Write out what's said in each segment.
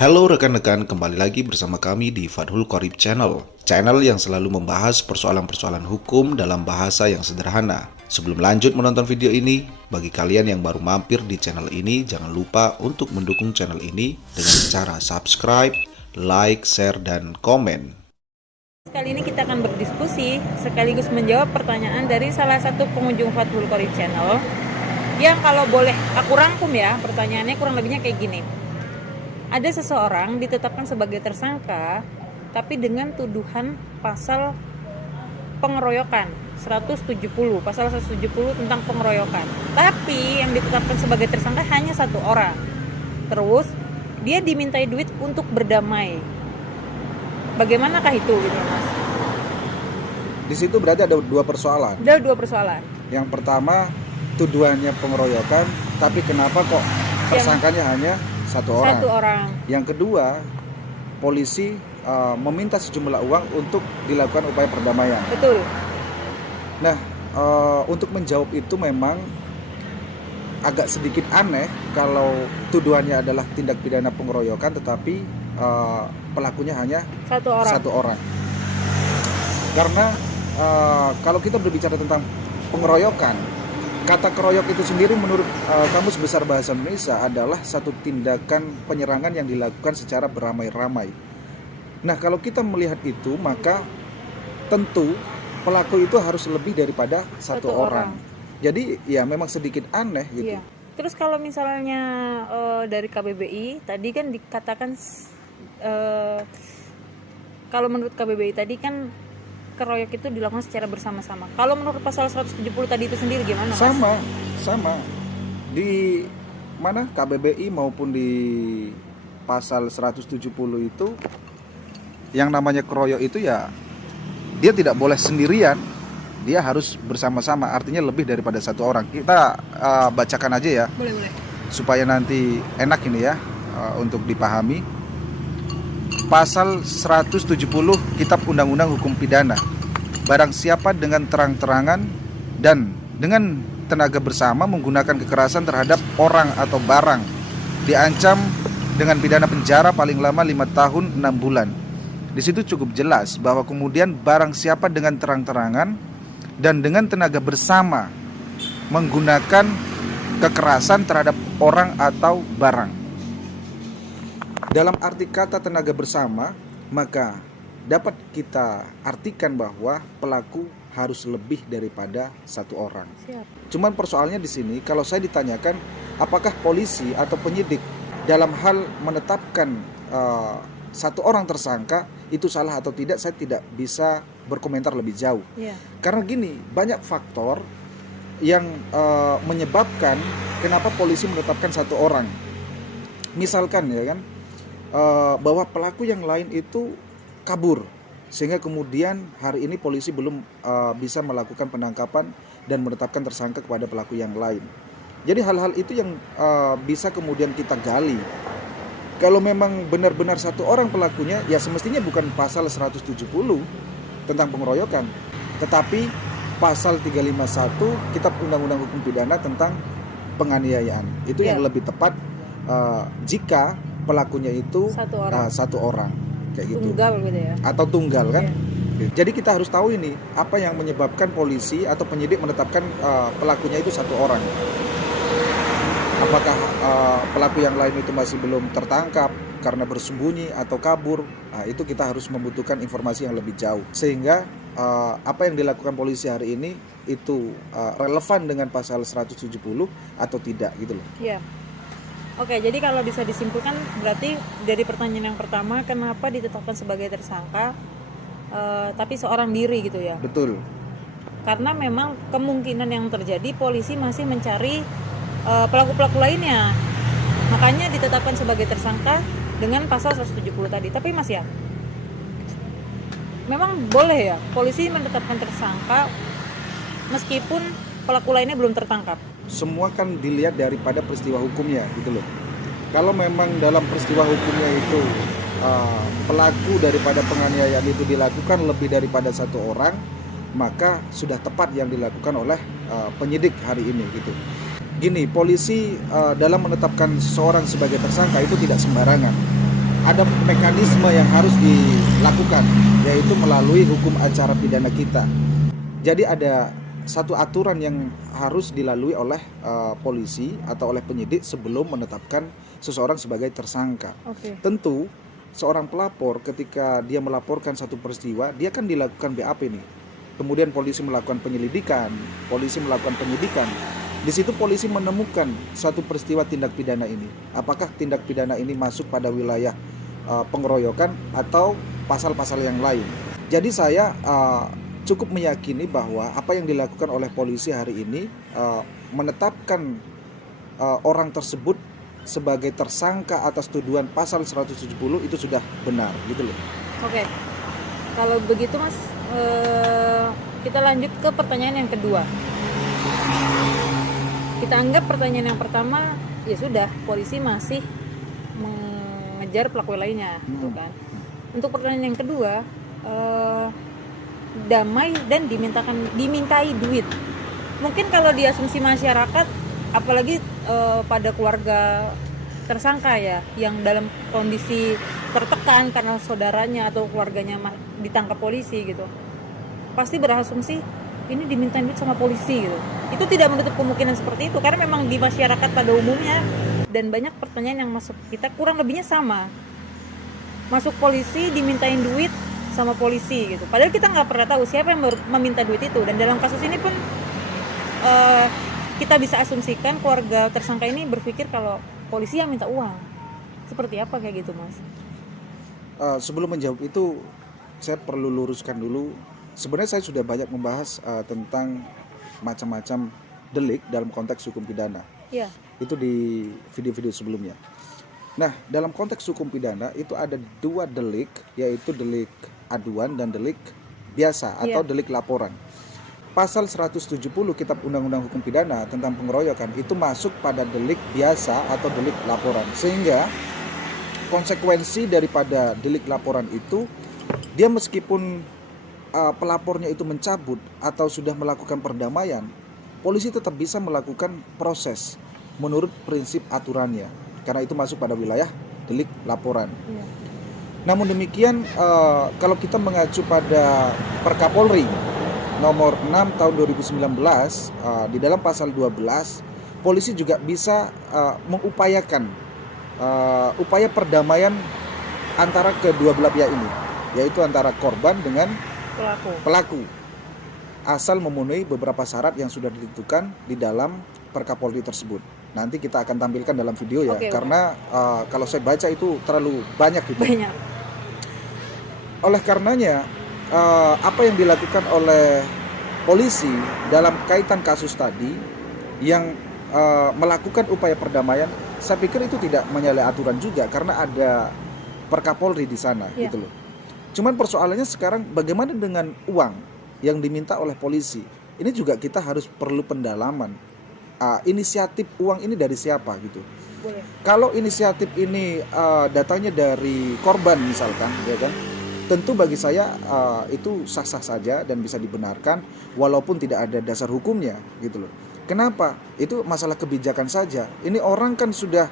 Halo rekan-rekan, kembali lagi bersama kami di Fadhul Qorib Channel. Channel yang selalu membahas persoalan-persoalan hukum dalam bahasa yang sederhana. Sebelum lanjut menonton video ini, bagi kalian yang baru mampir di channel ini, jangan lupa untuk mendukung channel ini dengan cara subscribe, like, share, dan komen. Kali ini kita akan berdiskusi sekaligus menjawab pertanyaan dari salah satu pengunjung Fadhul Qorib Channel yang kalau boleh aku rangkum ya, pertanyaannya kurang lebihnya kayak gini. Ada seseorang ditetapkan sebagai tersangka tapi dengan tuduhan pasal pengeroyokan 170, pasal 170 tentang pengeroyokan. Tapi yang ditetapkan sebagai tersangka hanya satu orang. Terus dia dimintai duit untuk berdamai. Bagaimanakah itu gitu, Mas? Di situ berarti ada dua persoalan. Ada dua persoalan. Yang pertama, tuduhannya pengeroyokan, tapi kenapa kok tersangkanya hanya satu orang? Satu orang. Yang kedua, polisi meminta sejumlah uang untuk dilakukan upaya perdamaian. Betul. Nah, untuk menjawab itu memang agak sedikit aneh kalau tuduhannya adalah tindak pidana pengeroyokan, tetapi pelakunya hanya satu orang. Karena kalau kita berbicara tentang pengeroyokan, kata keroyok itu sendiri menurut Kamus Besar Bahasa Indonesia adalah satu tindakan penyerangan yang dilakukan secara beramai-ramai. Nah, kalau kita melihat itu, maka tentu pelaku itu harus lebih daripada satu orang. Jadi ya memang sedikit aneh gitu. Iya. Terus kalau misalnya dari KBBI tadi kan dikatakan kalau menurut KBBI tadi kan keroyok itu dilakukan secara bersama-sama. Kalau menurut pasal 170 tadi itu sendiri gimana, Mas? Sama. Di mana KBBI maupun di pasal 170 itu yang namanya keroyok itu ya dia tidak boleh sendirian, dia harus bersama-sama, artinya lebih daripada satu orang. Kita bacakan aja ya. Boleh. Supaya nanti enak ini ya untuk dipahami. Pasal 170 Kitab Undang-Undang Hukum Pidana. Barang siapa dengan terang-terangan dan dengan tenaga bersama menggunakan kekerasan terhadap orang atau barang diancam dengan pidana penjara paling lama 5 tahun 6 bulan. Di situ cukup jelas bahwa kemudian barang siapa dengan terang-terangan dan dengan tenaga bersama menggunakan kekerasan terhadap orang atau barang. Dalam arti kata tenaga bersama, maka dapat kita artikan bahwa pelaku harus lebih daripada satu orang. Siap. Cuman persoalannya di sini, kalau saya ditanyakan apakah polisi atau penyidik dalam hal menetapkan satu orang tersangka itu salah atau tidak, saya tidak bisa berkomentar lebih jauh. Yeah. Karena gini, banyak faktor yang menyebabkan kenapa polisi menetapkan satu orang. Misalkan ya kan, bahwa pelaku yang lain itu kabur, sehingga kemudian hari ini polisi belum bisa melakukan penangkapan dan menetapkan tersangka kepada pelaku yang lain. Jadi hal-hal itu yang bisa kemudian kita gali. Kalau memang benar-benar satu orang pelakunya, ya semestinya bukan pasal 170 tentang pengeroyokan, tetapi pasal 351 Kitab Undang-Undang Hukum Pidana tentang penganiayaan. Itu yang lebih tepat jika pelakunya itu satu orang kayak gitu. Tunggal gitu ya. Atau tunggal kan. Jadi kita harus tahu ini apa yang menyebabkan polisi atau penyidik menetapkan pelakunya itu satu orang. Apakah pelaku yang lain itu masih belum tertangkap karena bersembunyi atau kabur? Nah, itu kita harus membutuhkan informasi yang lebih jauh. Sehingga apa yang dilakukan polisi hari ini itu relevan dengan pasal 170 atau tidak gitu loh. Iya. Oke, jadi kalau bisa disimpulkan berarti dari pertanyaan yang pertama, kenapa ditetapkan sebagai tersangka tapi seorang diri gitu ya? Betul. Karena memang kemungkinan yang terjadi polisi masih mencari pelaku-pelaku lainnya. Makanya ditetapkan sebagai tersangka dengan pasal 170 tadi. Tapi Mas ya, memang boleh ya polisi menetapkan tersangka meskipun pelaku lainnya belum tertangkap? Semua kan dilihat daripada peristiwa hukumnya gitu loh. Kalau memang dalam peristiwa hukumnya itu pelaku daripada penganiayaan itu dilakukan lebih daripada satu orang, maka sudah tepat yang dilakukan oleh penyidik hari ini gitu. Gini, polisi dalam menetapkan seseorang sebagai tersangka itu tidak sembarangan. ada mekanisme yang harus dilakukan, yaitu melalui hukum acara pidana kita. Jadi ada satu aturan yang harus dilalui oleh polisi atau oleh penyidik sebelum menetapkan seseorang sebagai tersangka. Oke. Tentu seorang pelapor ketika dia melaporkan satu peristiwa, dia kan dilakukan BAP nih. Kemudian polisi melakukan penyelidikan, polisi melakukan penyidikan. Di situ polisi menemukan satu peristiwa tindak pidana ini. Apakah tindak pidana ini masuk pada wilayah pengeroyokan atau pasal-pasal yang lain. Jadi saya cukup meyakini bahwa apa yang dilakukan oleh polisi hari ini menetapkan orang tersebut sebagai tersangka atas tuduhan pasal 170 itu sudah benar gitu loh. Oke. Kalau begitu Mas, kita lanjut ke pertanyaan yang kedua. Kita anggap pertanyaan yang pertama ya sudah, polisi masih mengejar pelaku lainnya, gitu kan. Untuk pertanyaan yang kedua, damai dan dimintai duit. Mungkin kalau di asumsi masyarakat, apalagi pada keluarga tersangka ya, yang dalam kondisi tertekan karena saudaranya atau keluarganya ditangkap polisi gitu, pasti berasumsi ini dimintain duit sama polisi gitu. Itu tidak menutup kemungkinan seperti itu, karena memang di masyarakat pada umumnya dan banyak pertanyaan yang masuk kita kurang lebihnya sama. Masuk polisi dimintain duit sama polisi gitu. Padahal kita nggak pernah tahu siapa yang meminta duit itu. Dan dalam kasus ini pun kita bisa asumsikan keluarga tersangka ini berpikir kalau polisi yang minta uang. Seperti apa kayak gitu, Mas? Sebelum menjawab itu, saya perlu luruskan dulu. Sebenarnya saya sudah banyak membahas tentang macam-macam delik dalam konteks hukum pidana. Iya. Itu di video-video sebelumnya. Nah, dalam konteks hukum pidana itu ada dua delik, yaitu delik aduan dan delik biasa atau delik laporan. Pasal 170 Kitab Undang-Undang Hukum Pidana tentang pengeroyokan itu masuk pada delik biasa atau delik laporan. Sehingga konsekuensi daripada delik laporan itu, dia meskipun pelapornya itu mencabut atau sudah melakukan perdamaian, polisi tetap bisa melakukan proses menurut prinsip aturannya, karena itu masuk pada wilayah delik laporan. Iya. Namun demikian, kalau kita mengacu pada Perkapolri nomor 6 tahun 2019, di dalam pasal 12, polisi juga bisa mengupayakan upaya perdamaian antara kedua belah pihak ini, yaitu antara korban dengan pelaku, asal memenuhi beberapa syarat yang sudah ditentukan di dalam Perkapolri tersebut. Nanti kita akan tampilkan dalam video ya, karena kalau saya baca itu terlalu banyak gitu. Banyak. Oleh karenanya, apa yang dilakukan oleh polisi dalam kaitan kasus tadi yang melakukan upaya perdamaian, saya pikir itu tidak menyalahi aturan juga, karena ada Perkapolri di sana, gitu loh. Cuman persoalannya sekarang bagaimana dengan uang yang diminta oleh polisi? Ini juga kita harus perlu pendalaman. Inisiatif uang ini dari siapa gitu? Boleh. Kalau inisiatif ini datangnya dari korban misalkan, ya kan? Tentu bagi saya itu sah-sah saja dan bisa dibenarkan walaupun tidak ada dasar hukumnya gitu loh. Kenapa? Itu masalah kebijakan saja. Ini orang kan sudah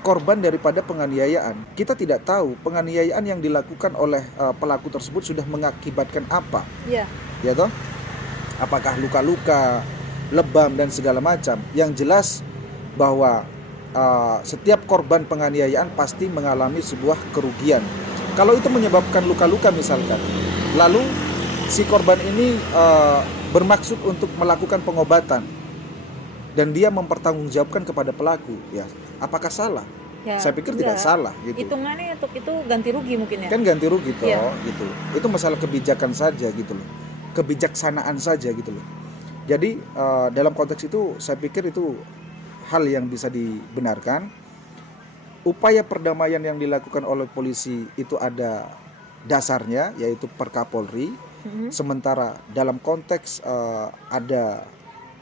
korban daripada penganiayaan. Kita tidak tahu penganiayaan yang dilakukan oleh pelaku tersebut sudah mengakibatkan apa. Iya. Ya toh? Apakah luka-luka, lebam dan segala macam. Yang jelas bahwa setiap korban penganiayaan pasti mengalami sebuah kerugian. Kalau itu menyebabkan luka-luka misalkan, lalu si korban ini bermaksud untuk melakukan pengobatan dan dia mempertanggungjawabkan kepada pelaku, ya apakah salah? Ya, saya pikir tidak salah gitu. Hitungannya untuk itu ganti rugi mungkin ya. Kan ganti rugi toh, gitu. Itu masalah kebijakan saja gitu loh. Kebijaksanaan saja gitu loh. Jadi dalam konteks itu saya pikir itu hal yang bisa dibenarkan. Upaya perdamaian yang dilakukan oleh polisi itu ada dasarnya, yaitu Perkapolri. Sementara dalam konteks ada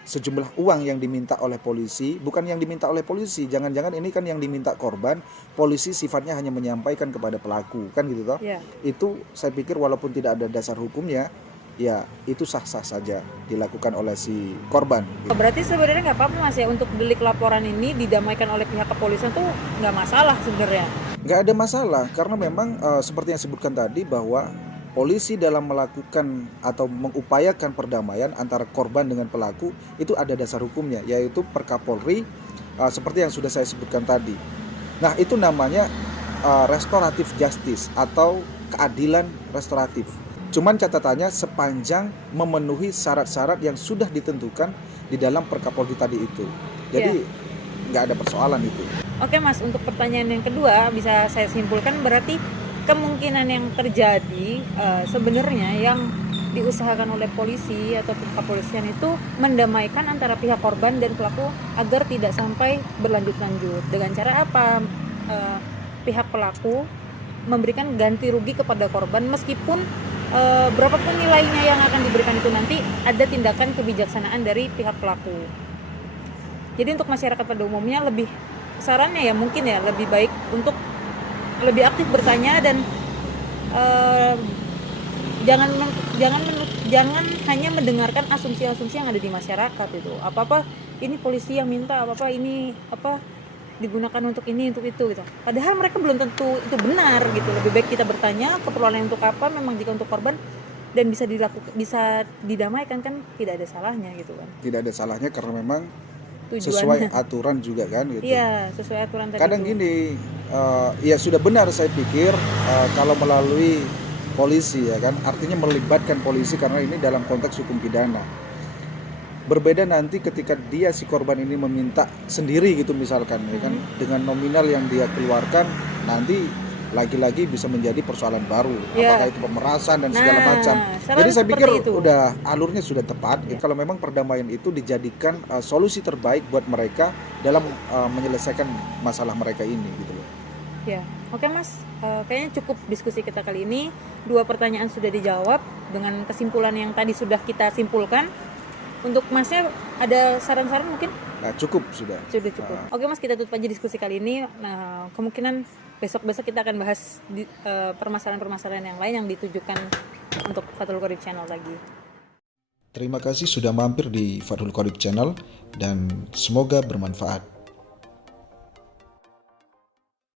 sejumlah uang yang diminta oleh polisi, bukan yang diminta oleh polisi, jangan-jangan ini kan yang diminta korban, polisi sifatnya hanya menyampaikan kepada pelaku, kan gitu toh? Yeah. Itu saya pikir walaupun tidak ada dasar hukumnya, ya itu sah-sah saja dilakukan oleh si korban. Berarti sebenarnya nggak apa-apa Mas ya, untuk delik laporan ini didamaikan oleh pihak kepolisian tuh nggak masalah sebenarnya? Nggak ada masalah karena memang seperti yang sebutkan tadi bahwa polisi dalam melakukan atau mengupayakan perdamaian antara korban dengan pelaku itu ada dasar hukumnya, yaitu Perkapolri seperti yang sudah saya sebutkan tadi. Nah, itu namanya restoratif justice atau keadilan restoratif. Cuman catatannya sepanjang memenuhi syarat-syarat yang sudah ditentukan di dalam Perkapolri tadi itu. Jadi nggak ada persoalan itu. Oke Mas, untuk pertanyaan yang kedua bisa saya simpulkan berarti kemungkinan yang terjadi sebenarnya yang diusahakan oleh polisi atau pihak kepolisian itu mendamaikan antara pihak korban dan pelaku agar tidak sampai berlanjut-lanjut. Dengan cara apa? Pihak pelaku memberikan ganti rugi kepada korban meskipun berapapun nilainya yang akan diberikan itu nanti ada tindakan kebijaksanaan dari pihak pelaku. Jadi untuk masyarakat pada umumnya lebih sarannya ya mungkin ya lebih baik untuk lebih aktif bertanya dan jangan hanya mendengarkan asumsi-asumsi yang ada di masyarakat itu. Apa-apa ini polisi yang minta, apa-apa ini apa digunakan untuk ini untuk itu gitu. Padahal mereka belum tentu itu benar gitu. Lebih baik kita bertanya keperluannya untuk apa, memang jika untuk korban dan bisa didamaikan kan tidak ada salahnya gitu kan. Tidak ada salahnya karena memang Tujuannya. Sesuai aturan juga kan gitu. Iya, sesuai aturan tadi. Kadang itu. gini, ya sudah benar saya pikir kalau melalui polisi ya kan, artinya melibatkan polisi karena ini dalam konteks hukum pidana. Berbeda nanti ketika dia si korban ini meminta sendiri gitu misalkan ya kan, dengan nominal yang dia keluarkan nanti lagi-lagi bisa menjadi persoalan baru, apakah itu pemerasan dan segala macam. Jadi saya pikir udah alurnya sudah tepat. Kalau memang perdamaian itu dijadikan solusi terbaik buat mereka dalam menyelesaikan masalah mereka ini gitu loh. Ya, oke Mas, kayaknya cukup diskusi kita kali ini. 2 pertanyaan sudah dijawab dengan kesimpulan yang tadi sudah kita simpulkan. Untuk Masnya ada saran-saran mungkin? Nah, cukup sudah. Sudah cukup. Oke Mas, kita tutup aja diskusi kali ini. Nah, kemungkinan besok-besok kita akan bahas permasalahan-permasalahan yang lain yang ditujukan untuk Fathul Qorib Channel lagi. Terima kasih sudah mampir di Fathul Qorib Channel dan semoga bermanfaat.